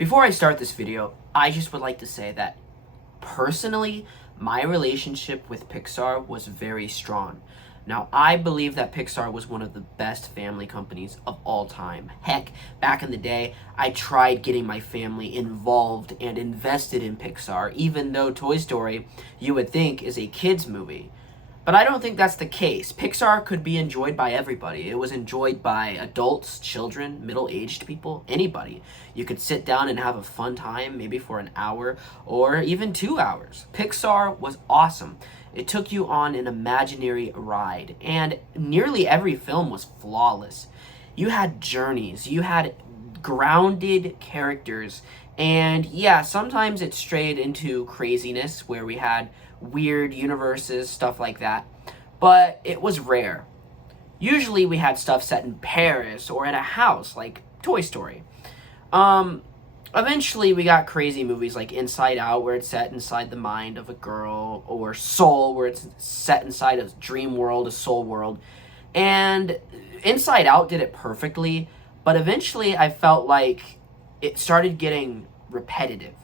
Before I start this video, I just would like to say that personally, my relationship with Pixar was very strong. Now, I believe that Pixar was one of the best family companies of all time. Heck, back in the day, I tried getting my family involved and invested in Pixar, even though Toy Story, you would think, is a kid's movie. But I don't think that's the case. Pixar could be enjoyed by everybody. It was enjoyed by adults, children, middle-aged people, anybody. You could sit down and have a fun time, maybe for an hour or even 2 hours. Pixar was awesome. It took you on an imaginary ride, and nearly every film was flawless. You had journeys, you had grounded characters, and yeah, sometimes it strayed into craziness where we had weird universes, stuff like that, but it was rare. Usually we had stuff set in Paris or in a house, like Toy Story. Eventually we got crazy movies like Inside Out, where it's set inside the mind of a girl, or Soul, where it's set inside a dream world, a soul world. And Inside Out did it perfectly, but eventually I felt like it started getting repetitive.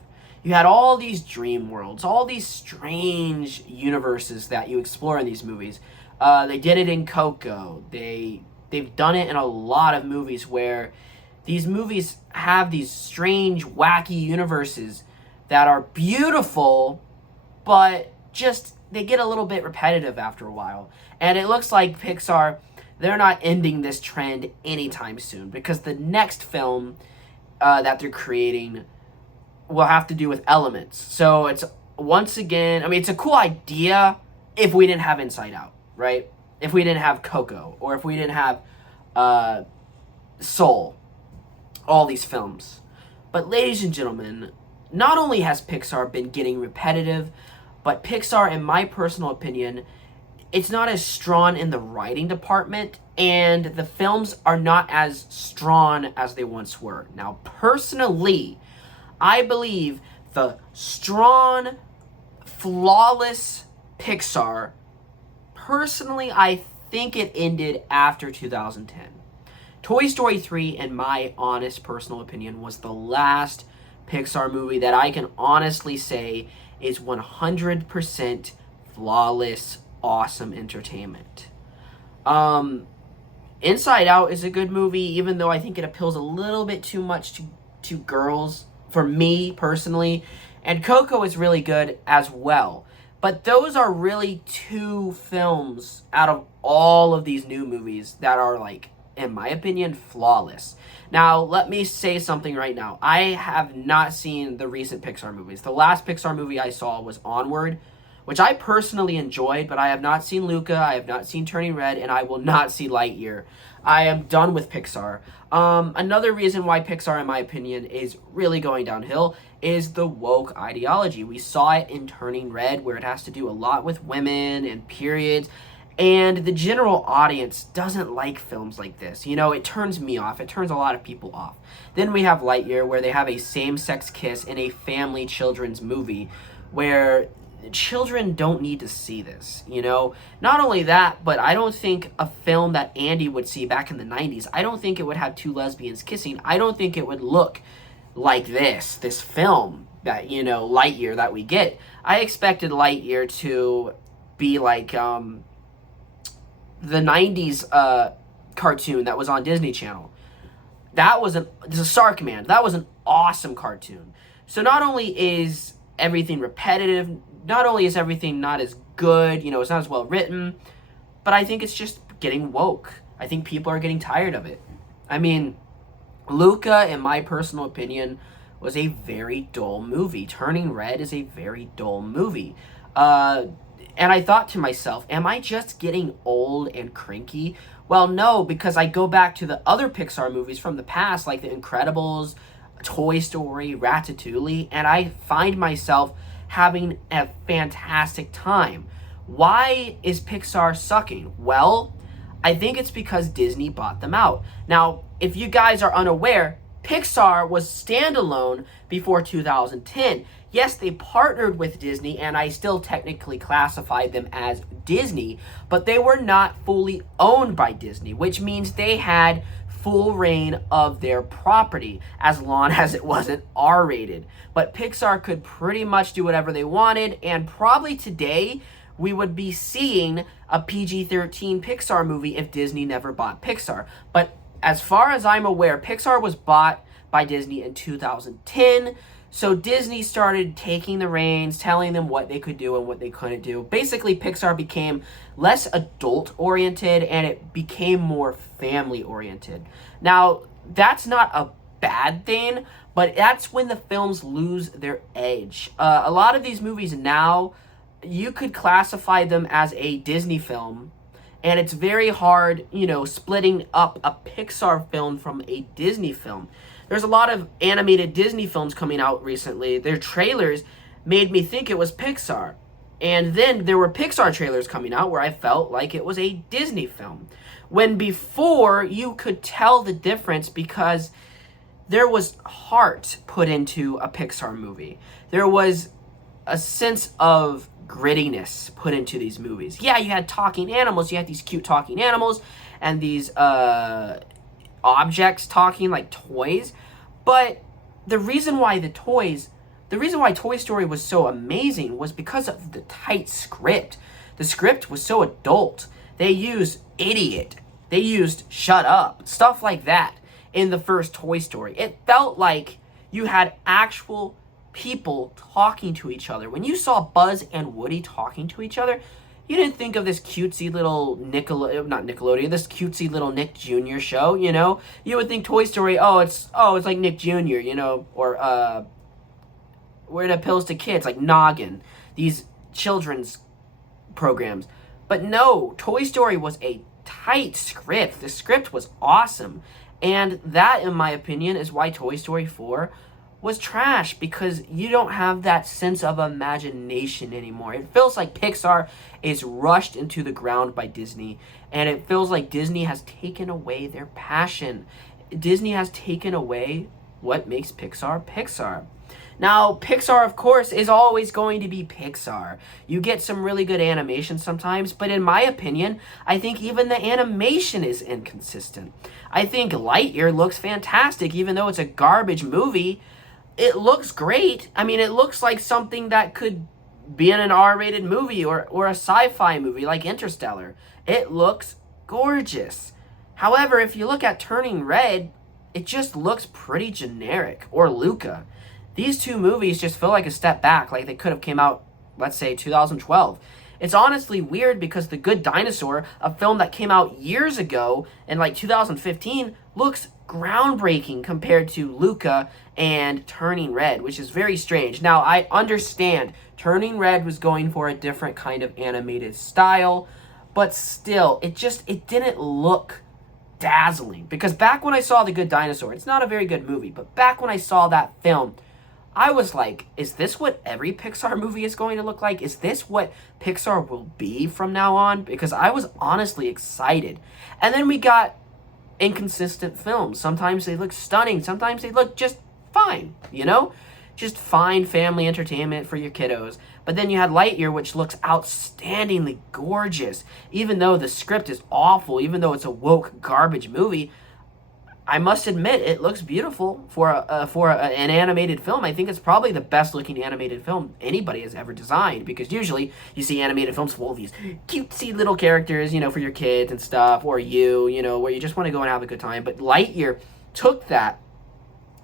You had all these dream worlds, all these strange universes that you explore in these movies. They did it in Coco. They've done it in a lot of movies where these movies have these strange, wacky universes that are beautiful, but just they get a little bit repetitive after a while. And it looks like Pixar, they're not ending this trend anytime soon, because the next film that they're creating will have to do with elements. So it's, once again, I mean, it's a cool idea if we didn't have Inside Out, right? If we didn't have Coco, or if we didn't have Soul, all these films. But ladies and gentlemen, not only has Pixar been getting repetitive, but Pixar, in my personal opinion, it's not as strong in the writing department, and the films are not as strong as they once were. Now, personally, I believe the strong, flawless Pixar, personally, I think it ended after 2010. Toy Story 3, in my honest personal opinion, was the last Pixar movie that I can honestly say is 100% flawless, awesome entertainment. Inside Out is a good movie, even though I think it appeals a little bit too much to girls, for me personally. And Coco is really good as well. But those are really two films out of all of these new movies that are, like, in my opinion, flawless. Now, let me say something right now. I have not seen the recent Pixar movies. The last Pixar movie I saw was Onward, which I personally enjoyed, but I have not seen Luca, I have not seen Turning Red, and I will not see Lightyear. I am done with Pixar. Another reason why Pixar, in my opinion, is really going downhill is the woke ideology. We saw it in Turning Red, where it has to do a lot with women and periods. And the general audience doesn't like films like this. You know, it turns me off. It turns a lot of people off. Then we have Lightyear, where they have a same-sex kiss in a family children's movie, where children don't need to see this, you know? Not only that, but I don't think a film that Andy would see back in the 90s, I don't think it would have two lesbians kissing. I don't think it would look like this film that, you know, Lightyear that we get. I expected Lightyear to be like, the 90s cartoon that was on Disney Channel. The Sark Man. That was an awesome cartoon. So not only is everything repetitive, not only is everything not as good, you know, it's not as well written, but I think it's just getting woke. I think people are getting tired of it. I mean, Luca, in my personal opinion, was a very dull movie. Turning Red is a very dull movie. And I thought to myself, am I just getting old and cranky? Well, no, because I go back to the other Pixar movies from the past, like The Incredibles, Toy Story, Ratatouille, and I find myself having a fantastic time. Why is Pixar sucking? Well, I think it's because Disney bought them out. Now, if you guys are unaware, Pixar was standalone before 2010. Yes, they partnered with Disney, and I still technically classified them as Disney, but they were not fully owned by Disney, which means they had full reign of their property as long as it wasn't R-rated. But Pixar could pretty much do whatever they wanted, and probably today we would be seeing a PG-13 Pixar movie if Disney never bought Pixar. But as far as I'm aware, Pixar was bought by Disney in 2010. So Disney started taking the reins, telling them what they could do and what they couldn't do. Basically, Pixar became less adult-oriented and it became more family-oriented. Now, that's not a bad thing, but that's when the films lose their edge. A lot of these movies now, you could classify them as a Disney film, and it's very hard, splitting up a Pixar film from a Disney film. There's a lot of animated Disney films coming out recently. Their trailers made me think it was Pixar. And then there were Pixar trailers coming out where I felt like it was a Disney film. When before, you could tell the difference because there was heart put into a Pixar movie. There was a sense of grittiness put into these movies. Yeah, you had talking animals. You had these cute talking animals and these objects talking like toys. But the reason why Toy Story was so amazing was because of the tight script. The script was so adult. They used idiot. They used shut up. Stuff like that in the first Toy Story. It felt like you had actual people talking to each other. When you saw Buzz and Woody talking to each other, you didn't think of this cutesy little this cutesy little Nick Jr. show, You would think Toy Story, it's like Nick Jr., or Where the Pills to Kids, like Noggin, these children's programs. But no, Toy Story was a tight script. The script was awesome. And that, in my opinion, is why Toy Story 4 was trash, because you don't have that sense of imagination anymore. It feels like Pixar is rushed into the ground by Disney, and it feels like Disney has taken away their passion. Disney has taken away what makes Pixar Pixar. Now, Pixar, of course, is always going to be Pixar. You get some really good animation sometimes, but in my opinion, I think even the animation is inconsistent. I think Lightyear looks fantastic, even though it's a garbage movie. It looks great. I mean, it looks like something that could be in an R-rated movie or a sci-fi movie like Interstellar. It looks gorgeous. However, if you look at Turning Red, it just looks pretty generic. Or Luca. These two movies just feel like a step back, like they could have came out, let's say, 2012. It's honestly weird because The Good Dinosaur, a film that came out years ago in like 2015, looks groundbreaking compared to Luca and Turning Red, which is very strange. Now, I understand Turning Red was going for a different kind of animated style, but still, it didn't look dazzling. Because back when I saw The Good Dinosaur, it's not a very good movie, but back when I saw that film, I was like, is this what every Pixar movie is going to look like? Is this what Pixar will be from now on? Because I was honestly excited. And then we got inconsistent films. Sometimes they look stunning. Sometimes they look just fine, Just fine family entertainment for your kiddos. But then you had Lightyear, which looks outstandingly gorgeous. Even though the script is awful, even though it's a woke garbage movie, I must admit, it looks beautiful for an animated film. I think it's probably the best looking animated film anybody has ever designed, because usually you see animated films full of these cutesy little characters, for your kids and stuff, or where you just want to go and have a good time. But Lightyear took that.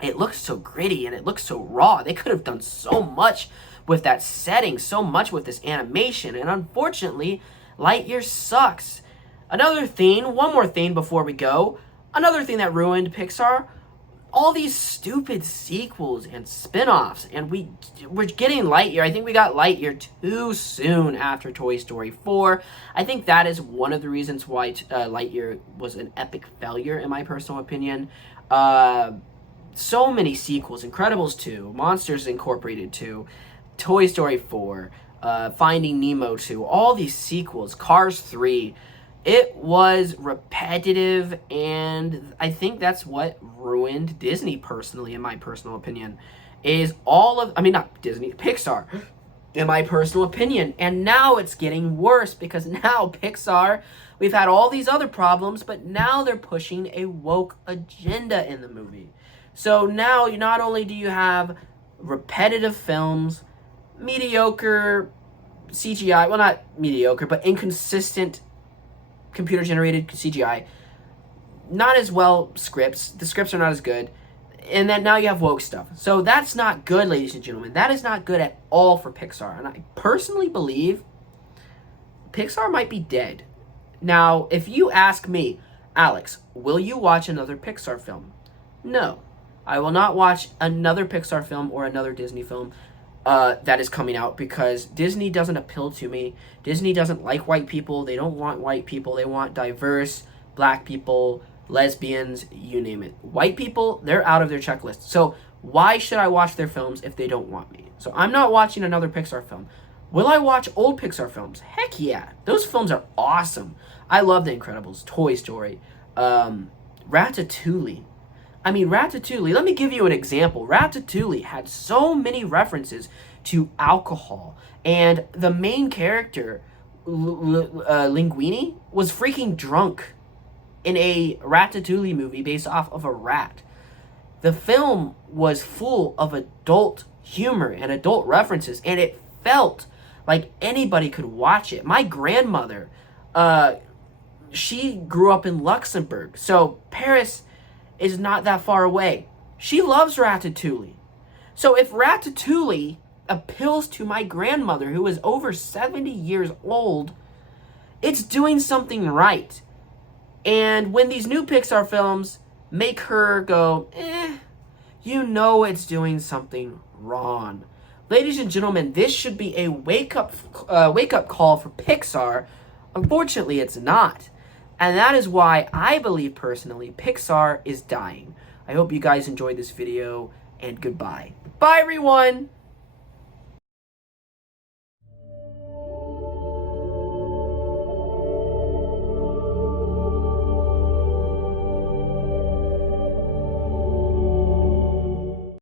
It looks so gritty and it looks so raw. They could have done so much with that setting, so much with this animation, and unfortunately, Lightyear sucks. One more thing before we go. Another thing that ruined Pixar, all these stupid sequels and spin-offs, and we're getting Lightyear. I think we got Lightyear too soon after Toy Story 4. I think that is one of the reasons why Lightyear was an epic failure, in my personal opinion. So many sequels, Incredibles 2, Monsters Incorporated 2, Toy Story 4, Finding Nemo 2, all these sequels, Cars 3. It was repetitive, and I think that's what ruined Disney personally, in my personal opinion, Pixar, in my personal opinion. And now it's getting worse, because now Pixar, We've had all these other problems, but now they're pushing a woke agenda in the movie. So now not only do you have repetitive films, mediocre CGI, well, not mediocre, but inconsistent computer-generated CGI, not as well scripts. The scripts are not as good. And then now you have woke stuff. So that's not good, ladies and gentlemen. That is not good at all for Pixar. And I personally believe Pixar might be dead. Now, if you ask me, Alex, will you watch another Pixar film? No. I will not watch another Pixar film or another Disney film that is coming out, because Disney doesn't appeal to me. Disney doesn't like white people. They don't want white people. They want diverse black people, lesbians, you name it. White people, they're out of their checklist. So why should I watch their films if they don't want me? So I'm not watching another Pixar film. Will I watch old Pixar films? Heck yeah. Those films are awesome. I love The Incredibles, Toy Story, Ratatouille. Ratatouille, let me give you an example. Ratatouille had so many references to alcohol, and the main character, Linguini, was freaking drunk in a Ratatouille movie based off of a rat. The film was full of adult humor and adult references, and it felt like anybody could watch it. My grandmother, she grew up in Luxembourg, so Paris is not that far away. She loves Ratatouille. So if Ratatouille appeals to my grandmother, who is over 70 years old, it's doing something right. And when these new Pixar films make her go, you know it's doing something wrong. Ladies and gentlemen, this should be a wake-up call for Pixar. Unfortunately, it's not. And that is why I believe personally Pixar is dying. I hope you guys enjoyed this video, and goodbye. Bye, everyone!